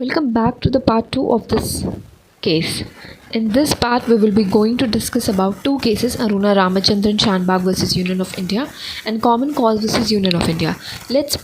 Welcome back to the part 2 of this case. In this part, we will be going to discuss about two cases, Aruna Ramachandran Shanbag versus Union of India and Common Cause versus Union of India. Let's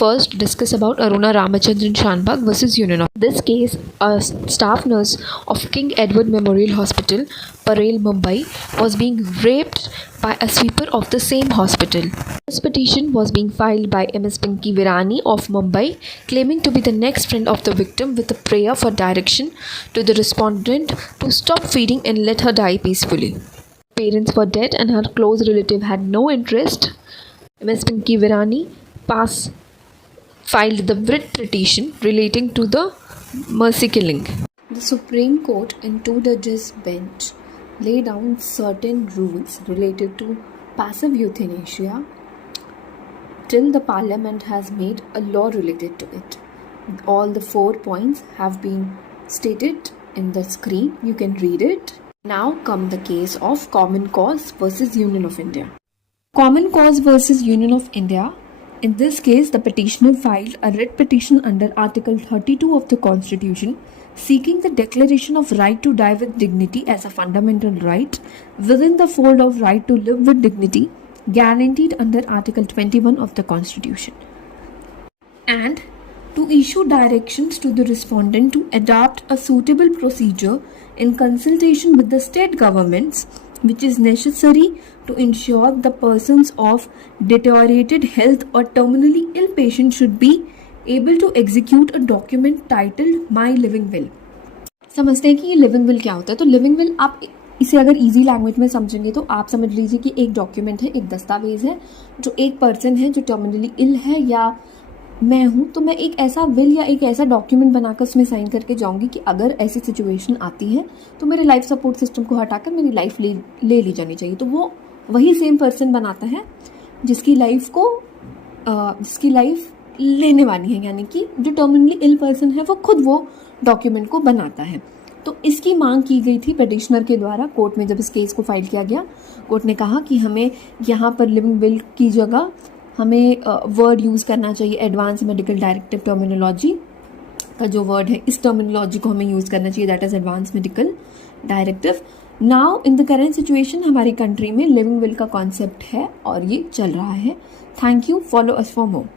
first discuss about Aruna Ramachandran Shanbag versus Union of India. This case, a staff nurse of King Edward Memorial Hospital, Parel, Mumbai, was being raped by a sweeper of the same hospital. This petition was being filed by Ms. Pinky Virani of Mumbai, claiming to be the next friend of the victim with a prayer for direction to the respondent to stop feeding and let her die peacefully. Parents were dead and her close relative had no interest. Ms. Pinky Virani filed the writ petition relating to the mercy killing. The Supreme Court in two judges bench laid down certain rules related to passive euthanasia till the Parliament has made a law related to it. All the 4 points have been stated in the screen. You can read it. Now come the case of Common Cause versus Union of India. Common Cause versus Union of India. In this case, the petitioner filed a writ petition under Article 32 of the Constitution seeking the declaration of right to die with dignity as a fundamental right within the fold of right to live with dignity guaranteed under Article 21 of the Constitution, and to issue directions to the respondent to adopt a suitable procedure in consultation with the state governments which is necessary to ensure the persons of deteriorated health or terminally ill patient should be able to execute a document titled My Living Will. समझते हैं कि ये living will क्या होता है। तो living will आप इसे अगर इजी लैंग्वेज में समझेंगे तो आप समझ लीजिए कि एक डॉक्यूमेंट है, एक दस्तावेज है जो एक पर्सन है जो टर्मिनली इल है या मैं हूँ, तो मैं एक ऐसा विल या एक ऐसा डॉक्यूमेंट बनाकर उसमें साइन करके जाऊँगी कि अगर ऐसी सिचुएशन आती है तो मेरे लाइफ सपोर्ट सिस्टम को हटाकर मेरी लाइफ ले ली जानी चाहिए। तो वो वही सेम पर्सन बनाता है जिसकी लाइफ लेने वाली है, यानी कि जो टर्मिनली इल पर्सन है वो खुद वो डॉक्यूमेंट को बनाता है। तो इसकी मांग की गई थी पिटिशनर के द्वारा कोर्ट में। जब इस केस को फाइल किया गया, कोर्ट ने कहा कि हमें यहाँ पर लिविंग विल की जगह हमें वर्ड यूज़ करना चाहिए एडवांस मेडिकल डायरेक्टिव टर्मिनोलॉजी का जो वर्ड है, इस टर्मिनोलॉजी को हमें यूज़ करना चाहिए, that is advance medical directive. Now in the current situation हमारी कंट्री में लिविंग विल का कॉन्सेप्ट है और ये चल रहा है। Thank you, follow us for more.